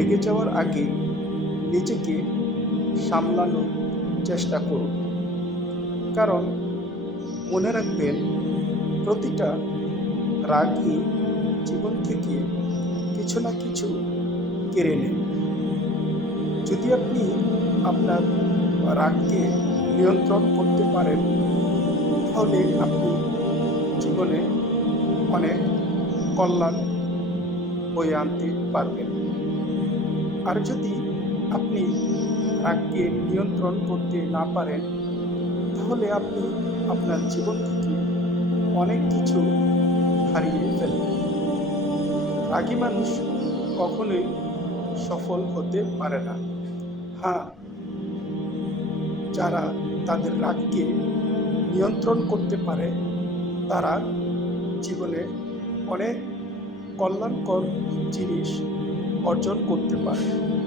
রেগে যাওয়ার আগে নিজেকে সামলানোর চেষ্টা করুন। কারণ মনে রাখবেন, প্রতিটা রাগই জীবন থেকে কিছু না কিছু কেড়ে নেয়। যদি আপনি আপনার রাগকে নিয়ন্ত্রণ করতে পারেন, তাহলে আপনি জীবনে অনেক কল্যাণ বয়ে আনতে পারবেন। আর যদি আপনি রাগকে নিয়ন্ত্রণ করতে না পারেন, তাহলে আপনি আপনার জীবন থেকে অনেক কিছু হারিয়ে ফেলবেন। রাগী মানুষ কখনোই সফল হতে পারে না। হ্যাঁ, যারা তাদের রাগকে নিয়ন্ত্রণ করতে পারে, তারা জীবনে অনেক কল্যাণকর জিনিস অর্জন করতে পারে।